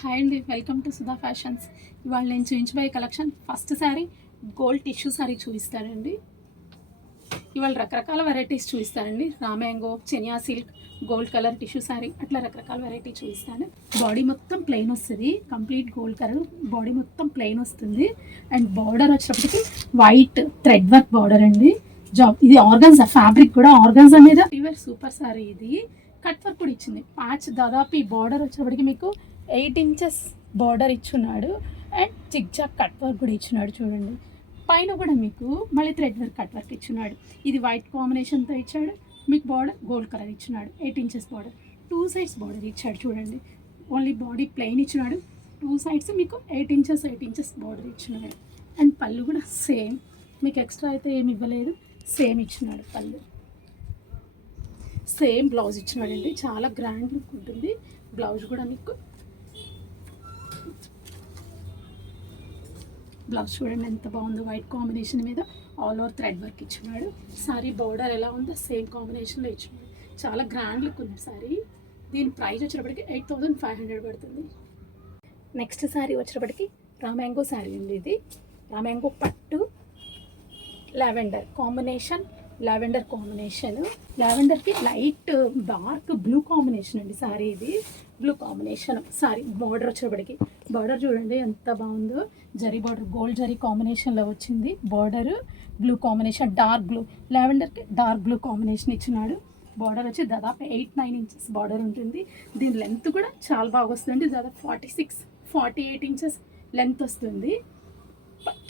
Hi అండి, welcome to Sudha fashions. ఇవాళ నేను చూపించబోయే collection first sari gold tissue sari చూపిస్తానండి. ఇవాళ రకరకాల వెరైటీస్ చూపిస్తానండి. రామ్యాంగో, చెనియా silk, gold colour tissue sari, అట్లా రకరకాల వెరైటీ చూపిస్తాను. బాడీ మొత్తం ప్లెయిన్ వస్తుంది, కంప్లీట్ గోల్డ్ కలర్ బాడీ మొత్తం ప్లెయిన్ వస్తుంది. అండ్ బార్డర్ వచ్చేటప్పటికి వైట్ థ్రెడ్ వర్క్ బార్డర్ అండి. ఇది ఆర్గన్జా ఫ్యాబ్రిక్ కూడా ఆర్గన్జా మీద ఫీవర్ సూపర్ శారీ. ఇది కట్ వర్క్ కూడా ఇచ్చింది. ప్యాచ్ దాదాపు ఈ బార్డర్ వచ్చేటప్పటికి మీకు 8 ఇంచెస్ బార్డర్ ఇచ్చున్నాడు. అండ్ జిగ్జాగ్ కట్ వర్క్ కూడా ఇచ్చున్నాడు. చూడండి, పైన కూడా మీకు మళ్ళీ థ్రెడ్ వర్క్ కట్ వర్క్ ఇచ్చున్నాడు. ఇది వైట్ కాంబినేషన్తో ఇచ్చాడు. మీకు బార్డర్ గోల్డ్ కలర్ ఇచ్చున్నాడు. 8 ఇంచెస్ బార్డర్, 2 సైడ్స్ బార్డర్ ఇచ్చాడు. చూడండి, ఓన్లీ బాడీ ప్లెయిన్ ఇచ్చినాడు. 2 సైడ్స్ మీకు 8 ఇంచెస్ బార్డర్ ఇచ్చినాడు. అండ్ పళ్ళు కూడా సేమ్, మీకు ఎక్స్ట్రా అయితే ఏమి ఇవ్వలేదు, సేమ్ ఇచ్చినాడు. పళ్ళు సేమ్, బ్లౌజ్ ఇచ్చినాడండి. చాలా గ్రాండ్ లుక్ ఉంటుంది. బ్లౌజ్ కూడా మీకు బ్లౌజ్ చూడండి ఎంత బాగుందో, వైట్ కాంబినేషన్ మీద ఆల్ ఓవర్ థ్రెడ్ వర్క్ ఇచ్చినాడు. సారీ బార్డర్ ఎలా ఉందో సేమ్ కాంబినేషన్లో ఇచ్చినాడు. చాలా గ్రాండ్ లుక్ ఉంది సారీ. దీని ప్రైస్ వచ్చేటప్పటికి 8500 పడుతుంది. నెక్స్ట్ శారీ వచ్చేటప్పటికి రామ్యాంగో శారీ ఉంది. ఇది రామ్యాంగో పట్టు లావెండర్ కాంబినేషన్, లావెండర్కి లైట్ డార్క్ బ్లూ కాంబినేషన్ అండి సారీ. ఇది బ్లూ కాంబినేషన్ సారీ. బార్డర్ వచ్చేటప్పటికి బార్డర్ చూడండి ఎంత బాగుందో, జరీ బార్డర్ గోల్డ్ జరీ కాంబినేషన్లో వచ్చింది. Border blue combination, dark blue, లావెండర్కి డార్క్ బ్లూ కాంబినేషన్ ఇచ్చినాడు. బార్డర్ వచ్చి దాదాపు 8-9 ఇంచెస్ బార్డర్ ఉంటుంది. దీని లెంత్ కూడా చాలా బాగా వస్తుంది. దాదాపు 46-48 ఇంచెస్ లెంత్ వస్తుంది.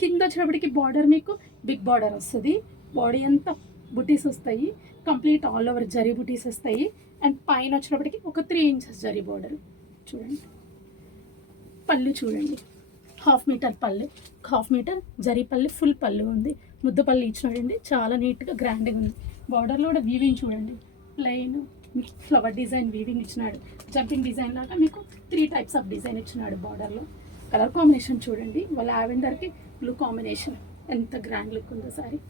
కింద వచ్చేటప్పటికి బార్డర్ మీకు బిగ్ బార్డర్ వస్తుంది. బాడీ అంతా బుటీస్ వస్తాయి, కంప్లీట్ ఆల్ ఓవర్ జరీ బుటీస్ వస్తాయి. అండ్ పైన వచ్చినప్పటికి ఒక 3 ఇంచెస్ జరీ బార్డర్. చూడండి, పళ్ళు చూడండి, 1/2 మీటర్ పళ్ళు, 1/2 మీటర్ జరీ పళ్ళు, ఫుల్ పళ్ళు ఉంది. ముద్ద పళ్ళు ఇచ్చినాడండి. చాలా నీట్గా గ్రాండ్గా ఉంది. బార్డర్లో కూడా వీవింగ్ చూడండి, ప్లెయిన్ ఫ్లవర్ డిజైన్ వీవింగ్ ఇచ్చినాడు. జంపింగ్ డిజైన్ లాగా మీకు 3 టైప్స్ ఆఫ్ డిజైన్ ఇచ్చినాడు. బార్డర్లో కలర్ కాంబినేషన్ చూడండి, లావెండర్కి బ్లూ కాంబినేషన్ ఎంత గ్రాండ్ లుక్ ఉందో సారీ.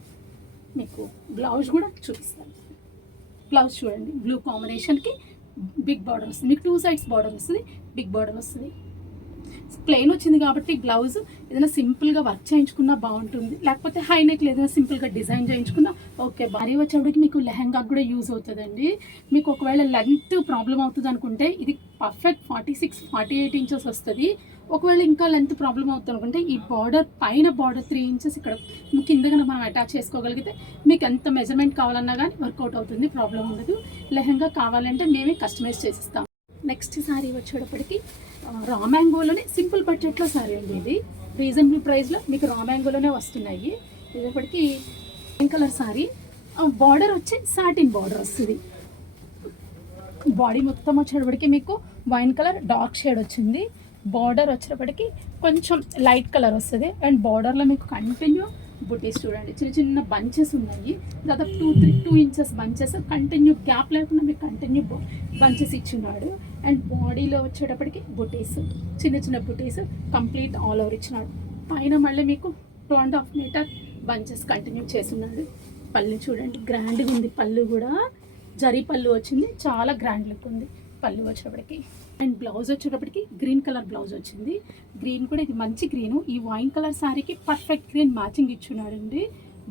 మీకు బ్లౌజ్ కూడా చూపిస్తాను. బ్లౌజ్ చూడండి, బ్లూ కాంబినేషన్కి బిగ్ బార్డర్ వస్తుంది. మీకు 2 సైడ్స్ బార్డర్ వస్తుంది, బిగ్ బార్డర్ వస్తుంది. ప్లెయిన్ వచ్చింది కాబట్టి బ్లౌజ్ ఏదైనా సింపుల్గా వర్క్ చేయించుకున్నా బాగుంటుంది, లేకపోతే హై నెక్ ఏదైనా సింపుల్గా డిజైన్ చేయించుకున్నా ఓకే. భారీ వచ్చేప్పటికి మీకు లెహంగా కూడా యూజ్ అవుతుందండి. మీకు ఒకవేళ లెంత్ ప్రాబ్లం అవుతుంది అనుకుంటే ఇది పర్ఫెక్ట్ 46-48 ఇంచెస్ వస్తుంది. ఒకవేళ ఇంకా లెంత్ ప్రాబ్లం అవుతుంది అనుకుంటే ఈ బార్డర్ పైన బార్డర్ 3 ఇంచెస్ ఇక్కడ కిందగా మనం అటాచ్ చేసుకోగలిగితే మీకు ఎంత మెజర్మెంట్ కావాలన్నా కానీ వర్కౌట్ అవుతుంది, ప్రాబ్లం ఉండదు. లెహంగా కావాలంటే మేమే కస్టమైజ్ చేసిస్తాం. నెక్స్ట్ శారీ వచ్చేటప్పటికి రామ్యాంగోలోనే సింపుల్ బడ్జెట్లో శారీ అండి. ఇది రీజనబుల్ ప్రైస్లో మీకు రామ్యాంగోలోనే వస్తున్నాయి. ఇప్పటికి గ్రీన్ కలర్ శారీ, బార్డర్ వచ్చి సాటిన్ బార్డర్ వస్తుంది. బాడీ మొత్తం వచ్చేటప్పటికి మీకు వైన్ కలర్ డార్క్ షేడ్ వచ్చింది. బార్డర్ వచ్చేటప్పటికి కొంచెం లైట్ కలర్ వస్తుంది. అండ్ బార్డర్లో మీకు కంటిన్యూ బుటీస్ చూడండి, చిన్న చిన్న బంచెస్ ఉన్నాయి. దాదాపు 2 ఇంచెస్ బంచెస్ కంటిన్యూ, గ్యాప్ లేకుండా మీకు కంటిన్యూ బంచెస్ ఇచ్చిన్నాడు. అండ్ బాడీలో వచ్చేటప్పటికి బుటీస్, చిన్న చిన్న బుటీస్ కంప్లీట్ ఆల్ ఓవర్ ఇచ్చినాడు. పైన మళ్ళీ మీకు 2.5 మీటర్ బంచెస్ కంటిన్యూ చేస్తున్నాడు. పళ్ళు చూడండి, గ్రాండ్గా ఉంది. పళ్ళు కూడా జరీ పళ్ళు వచ్చింది, చాలా గ్రాండ్ లుక్ ఉంది పళ్ళు వచ్చేటప్పటికి. అండ్ బ్లౌజ్ వచ్చేటప్పటికి గ్రీన్ కలర్ బ్లౌజ్ వచ్చింది. గ్రీన్ కూడా ఇది మంచి గ్రీను. ఈ వైన్ కలర్ శారీకి పర్ఫెక్ట్ గ్రీన్ మ్యాచింగ్ ఇచ్చున్నాడు అండి.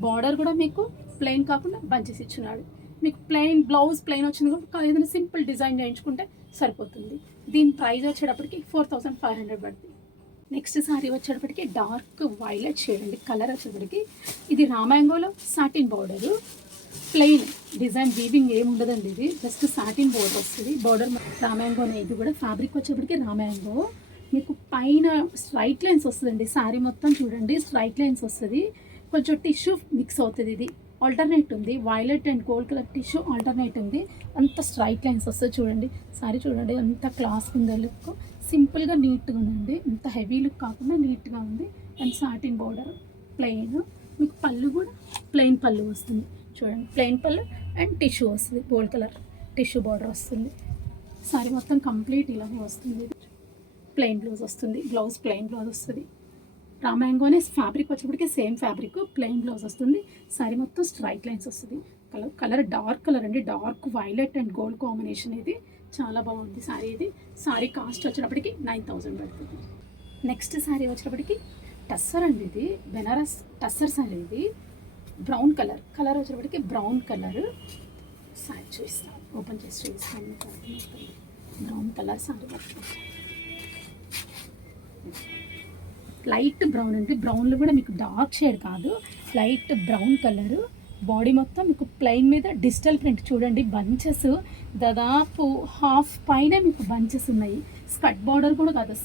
బార్డర్ కూడా మీకు ప్లెయిన్ కాకుండా బంచెస్ ఇచ్చున్నాడు. మీకు ప్లెయిన్ బ్లౌజ్ ప్లెయిన్ వచ్చింది కాబట్టి ఏదైనా సింపుల్ డిజైన్ చేయించుకుంటే సరిపోతుంది. దీని ప్రైస్ వచ్చేటప్పటికి 4500 పడుతుంది. నెక్స్ట్ శారీ వచ్చేటప్పటికి డార్క్ వైలెట్ షేడ్ అండి. కలర్ వచ్చేటప్పటికి ఇది రామ్యాంగోలో satin border, plain design weaving ఏమి ఉండదండి. ఇది జస్ట్ సాటిన్ బోర్డర్ వస్తుంది. బార్డర్ రామ్యాంగోనే. ఇది కూడా ఫ్యాబ్రిక్ వచ్చేప్పటికి రామ్యాంగో. మీకు పైన స్ట్రైట్ లైన్స్ వస్తుందండి. శారీ మొత్తం చూడండి స్ట్రైట్ లైన్స్ వస్తుంది. కొంచెం టిష్యూ మిక్స్ అవుతుంది. ఇది ఆల్టర్నేట్ ఉంది, violet and gold colour tissue alternate ఉంది. అంత స్ట్రైట్ లైన్స్ వస్తుంది చూడండి. శారీ చూడండి అంత క్లాస్ ఉంది. లుక్ సింపుల్గా నీట్గా ఉందండి. ఇంత హెవీ లుక్ కాకుండా నీట్గా ఉంది. And satin border plain. మీకు పళ్ళు కూడా ప్లెయిన్ పళ్ళు వస్తుంది చూడండి, ప్లెయిన్ పళ్ళు అండ్ టిష్యూ వస్తుంది, గోల్డ్ కలర్ టిష్యూ బార్డర్ వస్తుంది. సారీ మొత్తం కంప్లీట్ ఇలానే వస్తుంది. ప్లెయిన్ బ్లౌజ్ వస్తుంది, బ్లౌజ్ ప్లెయిన్ బ్లౌజ్ వస్తుంది. రామ్యాంగోనే ఫ్యాబ్రిక్ వచ్చేప్పటికి సేమ్ ఫ్యాబ్రిక్, ప్లెయిన్ బ్లౌజ్ వస్తుంది. సారీ మొత్తం స్ట్రైట్ లైన్స్ వస్తుంది. కలర్ డార్క్ కలర్ అండి, dark violet and gold combination. ఇది చాలా బాగుంది శారీ ఇది. శారీ కాస్ట్ వచ్చేటప్పటికి 9000 పడుతుంది. నెక్స్ట్ శారీ వచ్చేటప్పటికి టస్సర్ అండి, ఇది బెనారస్ టస్సర్ శారీ. ఇది బ్రౌన్ కలర్ వచ్చేటప్పటికి బ్రౌన్ కలర్ శారీ చూపిస్తాను, ఓపెన్ చేసి చూపిస్తాను మీకు అర్థమవుతుంది. Brown colour sari light brown అండి. బ్రౌన్లో కూడా మీకు డార్క్ షేడ్ కాదు, లైట్ బ్రౌన్ కలరు. బాడీ మొత్తం మీకు ప్లెయిన్ మీద డిజిటల్ ప్రింట్ చూడండి. బంచెస్ దాదాపు హాఫ్ పైన మీకు బంచెస్ ఉన్నాయి. స్కర్ట్ బార్డర్ కూడా కాదు,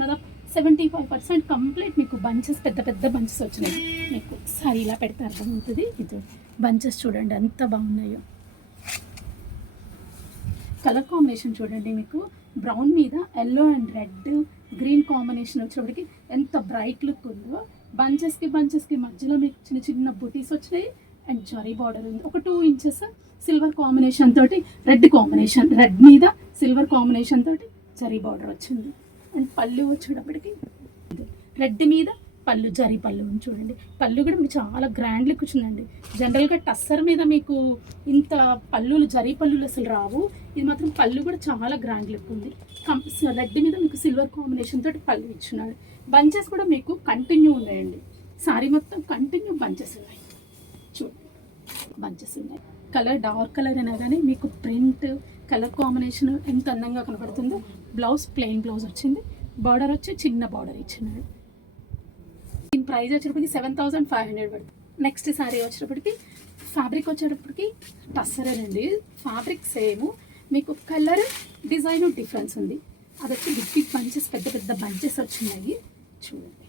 దాదాపు 75% కంప్లీట్ మీకు బంచెస్, పెద్ద పెద్ద బంచెస్ వచ్చినాయి. మీకు సారీ ఇలా పెడితే అర్థమవుతుంది. ఇది బంచెస్ చూడండి ఎంత బాగున్నాయో. కలర్ కాంబినేషన్ చూడండి, మీకు బ్రౌన్ మీద yellow and red green combination వచ్చేప్పటికి ఎంత బ్రైట్ లుక్ ఉందో. బంచెస్కి మధ్యలో మీకు చిన్న చిన్న బుటీస్ వచ్చినాయి అండ్ జరీ బార్డర్ ఉంది. ఒక 2 ఇంచెస్ సిల్వర్ కాంబినేషన్ తోటి రెడ్ కాంబినేషన్, రెడ్ మీద సిల్వర్ కాంబినేషన్ తోటి జరీ బార్డర్ వచ్చింది. అండ్ పళ్ళు వచ్చేటప్పటికి రెడ్ మీద పళ్ళు, జరీ పళ్ళు ఉంది చూడండి. పళ్ళు కూడా మీకు చాలా గ్రాండ్ లుక్ వచ్చిందండి. జనరల్గా టస్సర్ మీద మీకు ఇంత పళ్ళులు, జరీ పళ్ళులు అసలు రావు. ఇది మాత్రం పళ్ళు కూడా చాలా గ్రాండ్ లుక్ ఉంది. రెడ్ మీద మీకు సిల్వర్ కాంబినేషన్ తోటి పళ్ళు ఇచ్చున్నాడు. బంచెస్ కూడా మీకు కంటిన్యూ ఉన్నాయండి. సారీ మొత్తం కంటిన్యూ బంచెస్ ఉన్నాయి చూడండి, బంచెస్ ఉన్నాయి. కలర్ డార్క్ కలర్ అయినా కానీ మీకు ప్రింట్ కలర్ కాంబినేషన్ ఎంత అందంగా కనపడుతుందో. బ్లౌజ్ ప్లెయిన్ బ్లౌజ్ వచ్చింది, బార్డర్ వచ్చి చిన్న బార్డర్ ఇచ్చినాడు. దీని ప్రైస్ వచ్చేటప్పటికి 7500 పడుతుంది. నెక్స్ట్ శారీ వచ్చేటప్పటికి ఫ్యాబ్రిక్ వచ్చేటప్పటికి టస్సరేనండి. ఫ్యాబ్రిక్ సేమ్, మీకు కలర్ డిజైన్ డిఫరెన్స్ ఉంది. అది వచ్చి బిగ్ బిగ్ బంచెస్, పెద్ద పెద్ద బంచెస్ వచ్చినాయి చూడండి.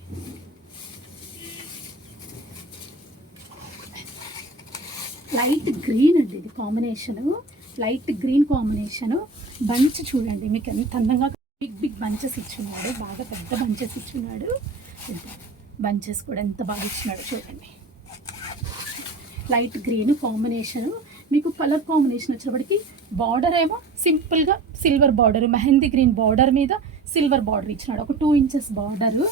లైట్ గ్రీన్ అండి ఇది combination, light green combination. Bunch చూడండి మీకు ఎంత అందంగా బిగ్ బిగ్ బంచెస్ ఇచ్చున్నాడు, బాగా పెద్ద బంచెస్ ఇచ్చున్నాడు. బంచెస్ కూడా ఎంత బాగా ఇచ్చినాడు చూడండి. లైట్ గ్రీన్ కాంబినేషను, మీకు కలర్ కాంబినేషన్ వచ్చేటప్పటికి బార్డర్ ఏమో సింపుల్గా silver border, mehndi green border మీద సిల్వర్ బార్డర్ ఇచ్చినాడు, ఒక 2 ఇంచెస్ బార్డరు.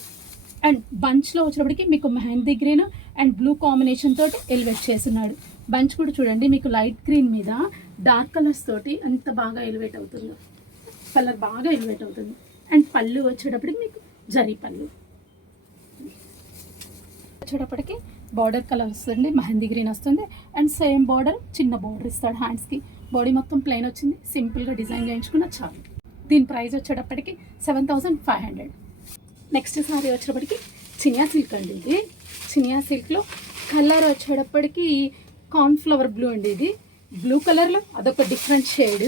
అండ్ బంచ్లో వచ్చేటప్పటికి మీకు mehndi green and blue combination తోటి ఎలివేట్ చేస్తున్నాడు. బంచ్ కూడా చూడండి మీకు లైట్ గ్రీన్ మీద డార్క్ కలర్స్ తోటి ఎంత బాగా ఎలివేట్ అవుతుందో, కలర్ బాగా ఎలివేట్ అవుతుంది. అండ్ పళ్ళు వచ్చేటప్పటికి మీకు జరీ పళ్ళు వచ్చేటప్పటికి బార్డర్ కలర్ వస్తుంది, మెహందీ గ్రీన్ వస్తుంది. అండ్ సేమ్ బార్డర్, చిన్న బార్డర్ ఇస్తాడు హ్యాండ్స్కి. బాడీ మొత్తం ప్లెయిన్ వచ్చింది, సింపుల్గా డిజైన్ చేయించుకున్న చాలు. దీని ప్రైస్ వచ్చేటప్పటికి 7500. నెక్స్ట్ సారీ వచ్చేటప్పటికి చినియా సిల్క్ అండి. ఇది చినియా సిల్క్లో కలర్ వచ్చేటప్పటికి కార్న్ఫ్లవర్ బ్లూ అండి. ఇది బ్లూ కలర్లో అదొక different shade.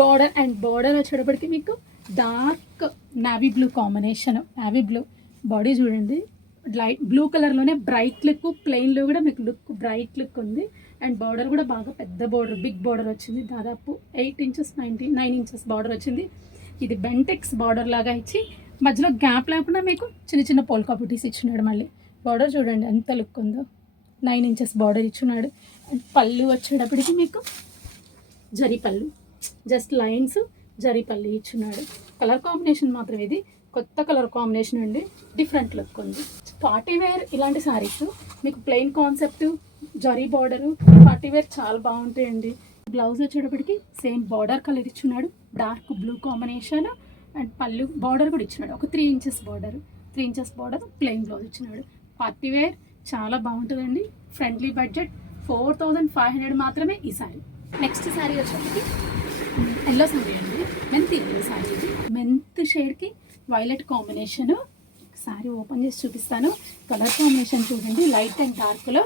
Border and border వచ్చేటప్పటికి మీకు dark navy blue combination, navy blue. Body చూడండి లైట్ బ్లూ కలర్లోనే బ్రైట్ లుక్, ప్లెయిన్లో కూడా మీకు లుక్ బ్రైట్ లుక్ ఉంది. అండ్ బార్డర్ కూడా బాగా పెద్ద బార్డర్, బిగ్ బార్డర్ వచ్చింది. దాదాపు 8 ఇంచెస్ 9 ఇంచెస్ బార్డర్ వచ్చింది. ఇది బెంటెక్స్ బార్డర్ లాగా ఇచ్చి మధ్యలో గ్యాప్ లేకుండా మీకు చిన్న చిన్న పోల్కా బుటీస్ ఇచ్చినాడు. మళ్ళీ బార్డర్ చూడండి ఎంత లుక్ ఉందో, 9 ఇంచెస్ బార్డర్ ఇచ్చున్నాడు. అండ్ పళ్ళు వచ్చేటప్పటికి మీకు జరీ పళ్ళు, జస్ట్ లైన్స్ జరీ పళ్ళు ఇచ్చున్నాడు. కలర్ కాంబినేషన్ మాత్రం ఇది కొత్త కలర్ కాంబినేషన్ అండి, డిఫరెంట్ లుక్ ఉంది. పార్టీ వేర్ ఇలాంటి శారీస్ మీకు plain concept, zari border, party wear చాలా బాగుంటాయండి. బ్లౌజ్ వచ్చేటప్పటికి సేమ్ బార్డర్ కలర్ ఇచ్చున్నాడు, dark blue combination. And pallu border కూడా ఇచ్చినాడు, ఒక 3 inches border, 3 inches border plain blouse ఇచ్చినాడు. పార్టీ వేర్ చాలా బాగుంటుందండి. ఫ్రెండ్లీ బడ్జెట్ 4500 మాత్రమే ఈ శారీ. నెక్స్ట్ శారీ వచ్చేటప్పటికి ఎల్లో శారీ అండి, మెంత్ ఎల్లో శారీ. ఇది మెంత్ షేడ్కి వైలెట్ కాంబినేషను. శారీ ఓపెన్ చేసి చూపిస్తాను. కలర్ కాంబినేషన్ చూడండి, లైట్ అండ్ డార్క్లో.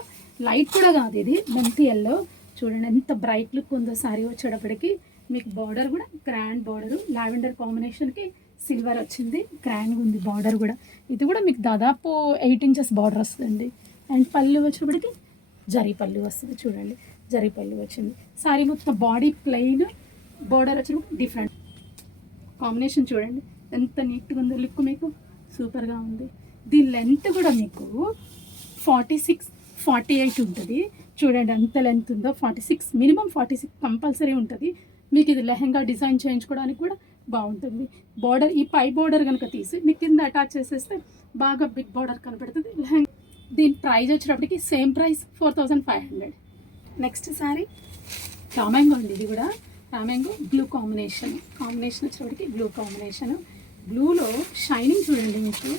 లైట్ కూడా కాదు ఇది, మెంత్ ఎల్లో. చూడండి ఎంత బ్రైట్ లుక్ ఉందో శారీ వచ్చేటప్పటికి. మీకు బార్డర్ కూడా గ్రాండ్ బార్డరు, లావెండర్ కాంబినేషన్కి సిల్వర్ వచ్చింది, గ్రాండ్గా ఉంది బార్డర్ కూడా. ఇది కూడా మీకు దాదాపు 8 ఇంచెస్ బార్డర్ వస్తుందండి. అండ్ పళ్ళు వచ్చేటప్పటికి జరీ పళ్ళు వస్తుంది చూడండి, జరీ పళ్ళు వచ్చింది. శారీ మొత్తం బాడీ ప్లెయిన్, బార్డర్ వచ్చినప్పుడు డిఫరెంట్ కాంబినేషన్ చూడండి ఎంత నీట్గా ఉందో లుక్, మీకు సూపర్గా ఉంది. దీని లెంత్ కూడా మీకు 46-48 ఉంటుంది చూడండి, ఎంత లెంత్ ఉందో. 46 మినిమం 46 కంపల్సరీ ఉంటుంది. మీకు ఇది లెహంగా డిజైన్ చేయించుకోవడానికి కూడా బాగుంటుంది. బార్డర్ ఈ పై బార్డర్ కనుక తీసి మీకు కింద అటాచ్ చేసేస్తే బాగా బిగ్ బార్డర్ కనపడుతుంది లెహంగా. దీని ప్రైస్ వచ్చేటప్పటికి సేమ్ ప్రైస్ 4500. నెక్స్ట్ శారీ రామాయంగో అండి. ఇది కూడా రామ్యాంగో బ్లూ కాంబినేషన్ వచ్చేటప్పటికి బ్లూ కాంబినేషన్. బ్లూలో షైనింగ్ చూడండి, మీకు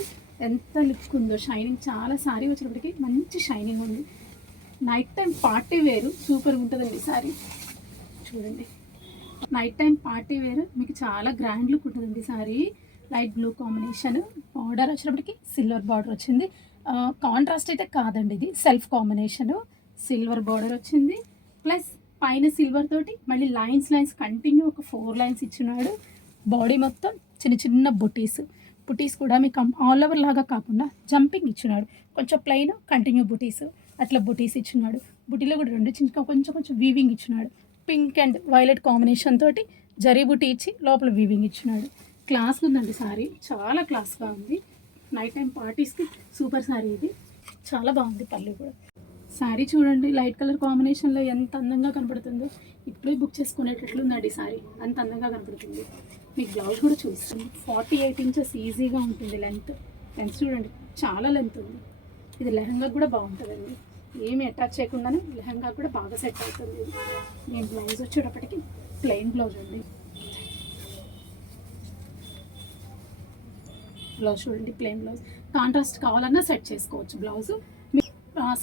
ఎంత లుక్ ఉందో షైనింగ్. చాలా సారీ వచ్చేటప్పటికి మంచి షైనింగ్ ఉంది. నైట్ టైం పార్టీ వేరు సూపర్గా ఉంటుందండి సారీ. చూడండి, నైట్ టైం పార్టీ వేర్ మీకు చాలా గ్రాండ్ లుక్ ఉంటుందండి sorry. Light blue combination. Border వచ్చేటప్పటికి సిల్వర్ బార్డర్ వచ్చింది. కాంట్రాస్ట్ అయితే కాదండి, ఇది సెల్ఫ్ కాంబినేషను. సిల్వర్ బార్డర్ వచ్చింది, ప్లస్ పైన సిల్వర్ తోటి మళ్ళీ లైన్స్ కంటిన్యూ ఒక 4 లైన్స్ ఇచ్చినాడు. బాడీ మొత్తం చిన్న చిన్న బుటీస్ కూడా మీకు ఆల్ ఓవర్ లాగా కాకుండా జంపింగ్ ఇచ్చినాడు. కొంచెం ప్లెయిన్ కంటిన్యూ బుటీస్, అట్లా బుటీస్ ఇచ్చినాడు. బుటీలో కూడా 2 చిన్న కొంచెం వీవింగ్ ఇచ్చినాడు. పింక్ అండ్ వైలెట్ కాంబినేషన్ తోటి జరీ బుటీ ఇచ్చి లోపల వీవింగ్ ఇచ్చినాడు. క్లాస్గా ఉందండి సారీ, చాలా క్లాస్గా ఉంది. నైట్ టైం పార్టీస్కి సూపర్ సారీ ఇది. చాలా బాగుంది పళ్ళు కూడా. శారీ చూడండి లైట్ కలర్ కాంబినేషన్లో ఎంత అందంగా కనపడుతుందో. ఇప్పుడే బుక్ చేసుకునేటట్లు ఉందండి సారీ, అంత అందంగా కనపడుతుంది. మీకు బ్లౌజ్ కూడా చూస్తుంది. 48 ఇంచెస్ ఈజీగా ఉంటుంది లెంత్ చూడండి, చాలా లెంత్ ఉంది. ఇది లెహంగా కూడా బాగుంటుందండి, ఏమి అటాచ్ చేయకుండానే లెహంగా కూడా బాగా సెట్ అవుతుంది ఇది. నేను బ్లౌజ్ వచ్చేటప్పటికి ప్లెయిన్ బ్లౌజ్ అండి. బ్లౌజ్ చూడండి, ప్లెయిన్ బ్లౌజ్. కాంట్రాస్ట్ కావాలన్నా సెట్ చేసుకోవచ్చు బ్లౌజ్.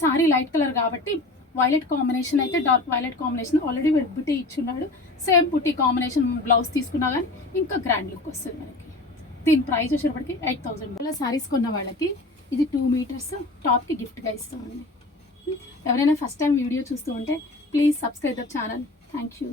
సారీ లైట్ కలర్ కాబట్టి వైలెట్ కాంబినేషన్ అయితే డార్క్ వైలెట్ కాంబినేషన్ ఆల్రెడీ బుటీ ఇచ్చున్నాడు. సేమ్ బుటీ కాంబినేషన్ బ్లౌజ్ తీసుకున్నా కానీ ఇంకా గ్రాండ్ లుక్ వస్తుంది మనకి. దీని ప్రైస్ వచ్చేటప్పటికి 8,000. ఇలా శారీస్ కొన్న వాళ్ళకి ఇది 2 మీటర్స్ టాప్కి గిఫ్ట్గా ఇస్తామండి. ఎవరైనా ఫస్ట్ టైం వీడియో చూస్తూ ఉంటే please subscribe the channel. Thank you.